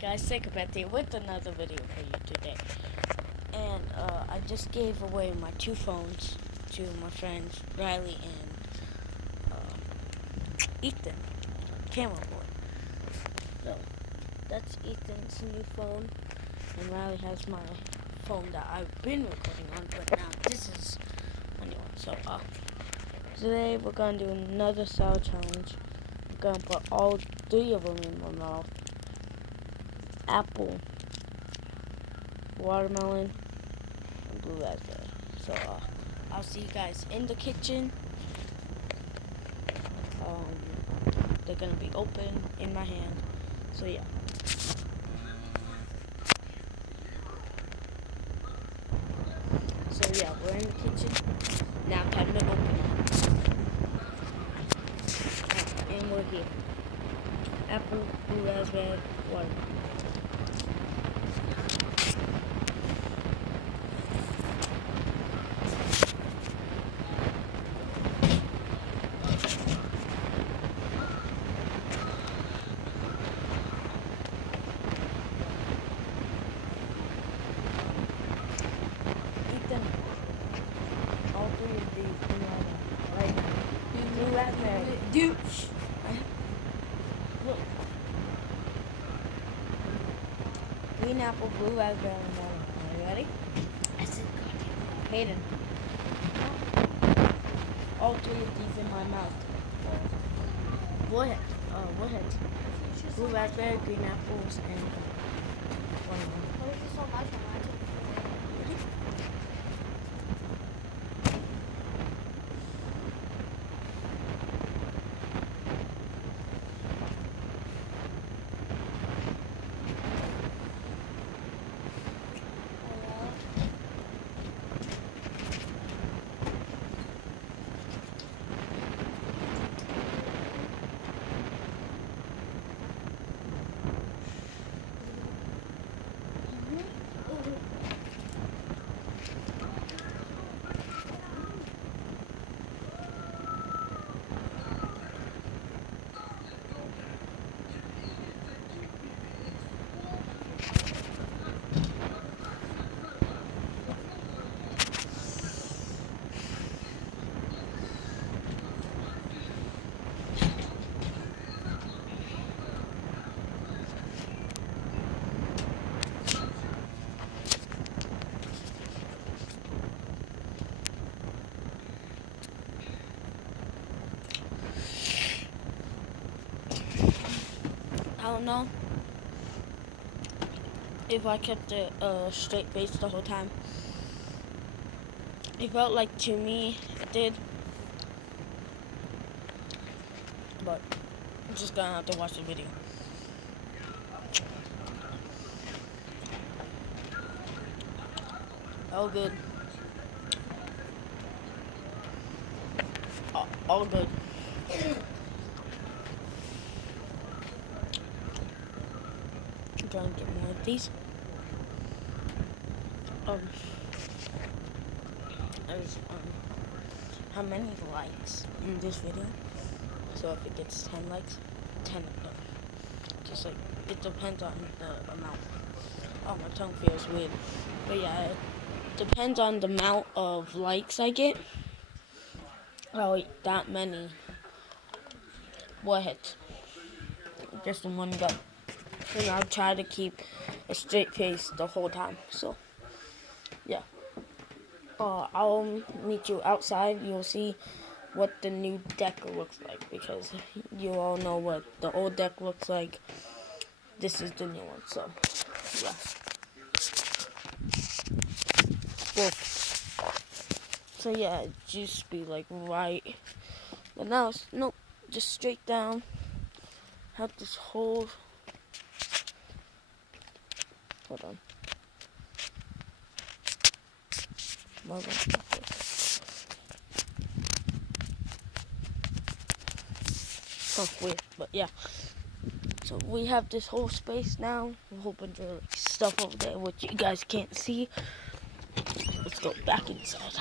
Guys, Sycopath here with another video for you today. And I just gave away my two phones to my friends Riley and Ethan, camera boy. So that's Ethan's new phone, and Riley has my phone that I've been recording on, but now this is my new one. So today we're gonna do another sour challenge. We're gonna put all three of them in my mouth. Apple, watermelon, and blue raspberry. So I'll see you guys in the kitchen. They're gonna be open in my hand. So yeah. So yeah, we're in the kitchen. Now time to open. And we're here. Apple, blue raspberry, watermelon. All three of these like blue raspberry. Dude, look. Green apple, blue raspberry, and watermelon. Are you ready? I said Hayden. All three of these in my mouth. Warhead. Warheads. Blue raspberry, green apples, and watermelon. I don't know if I kept a straight face the whole time. It felt like to me it did, but I'm just gonna have to watch the video. All good. All good. I'm trying to get more of these. There's how many likes in this video? So if it gets 10 likes, 10 of them. Just like it depends on the amount. Oh, my tongue feels weird. But yeah, it depends on the amount of likes I get. I'll eat that many warheads. Just in one go. And I'll try to keep a straight face the whole time. So, yeah. I'll meet you outside. You'll see what the new deck looks like, because you all know what the old deck looks like. This is the new one. So, yeah. Well, so yeah, it used to be like right. But now it's nope, just straight down. Have this whole. Hold on. Oh, weird, but yeah. So we have this whole space now. A whole bunch of stuff over there, which you guys can't see. Let's go back inside.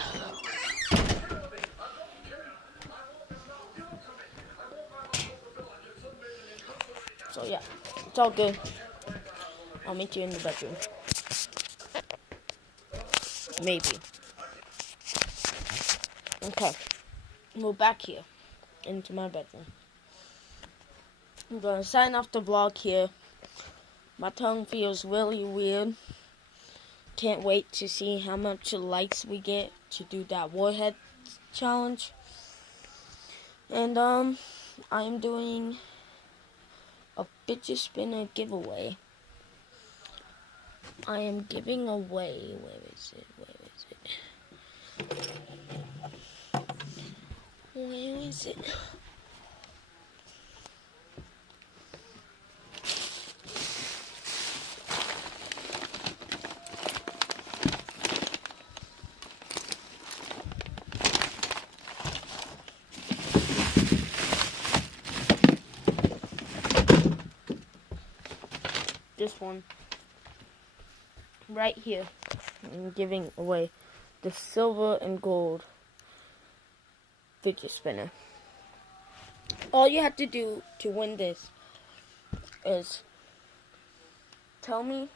So yeah, it's all good. I'll meet you in the bedroom. Maybe. Okay. We're back here. Into my bedroom. I'm gonna sign off the vlog here. My tongue feels really weird. Can't wait to see how much likes we get to do that Warhead challenge. And I'm doing a fidget spinner giveaway. I am giving away, where is it? This one. Right here. I'm giving away the silver and gold fidget spinner. All you have to do to win this is tell me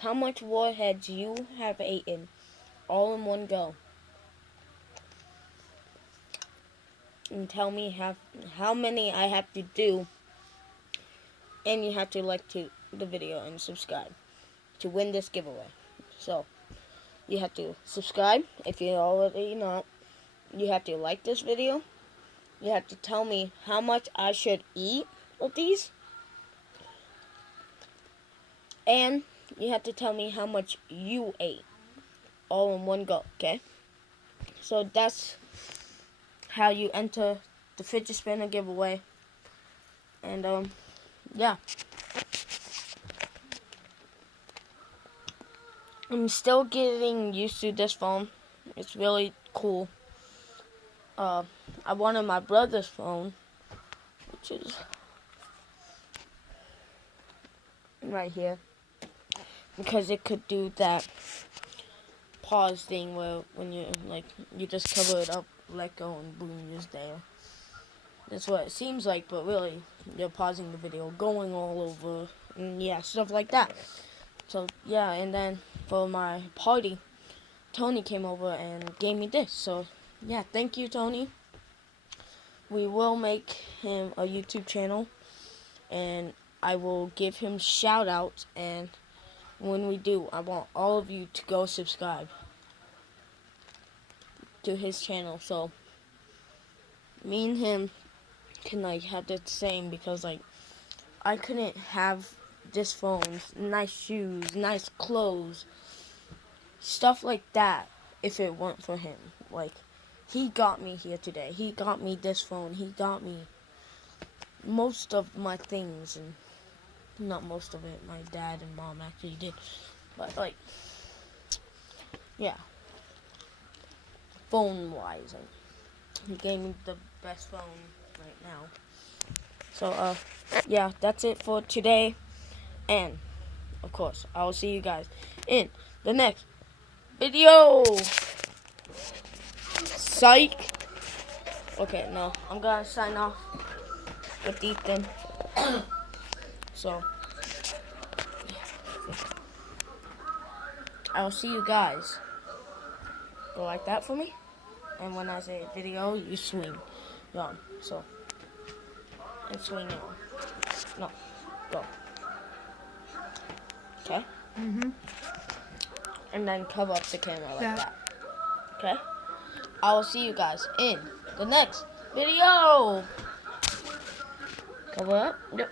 how much warheads you have eaten all in one go. And tell me how many I have to do. And you have to like the video and subscribe to win this giveaway. So, you have to subscribe if you're already not. You have to like this video. You have to tell me how much I should eat of these. And you have to tell me how much you ate all in one go, okay? So that's how you enter the fidget spinner giveaway. And yeah. I'm still getting used to this phone. It's really cool. I wanted my brother's phone, which is right here, because it could do that pause thing where when you just cover it up, let go, and boom, you're just there. That's what it seems like, but really, you're pausing the video, going all over, and yeah, stuff like that. So yeah, and then for my party, Tony came over and gave me this. So yeah, thank you, Tony. We will make him a YouTube channel, and I will give him shout outs, and when we do, I want all of you to go subscribe to his channel, so me and him can have the same, because I couldn't have this phone, nice shoes, nice clothes, stuff like that if it weren't for him. He got me here today. He got me this phone. He got me most of my things, and not most of it. My dad and mom actually did. But yeah. Phone-wise, he gave me the best phone right now. So yeah, that's it for today. And of course, I will see you guys in the next video. Psych. Okay, no, I'm gonna sign off with Ethan. So, I will see you guys. Go like that for me. And when I say video, you swing it on. So, and swing it on. No, go. Okay? And then cover up the camera like that. Okay? I will see you guys in the next video. Cover up. Yep.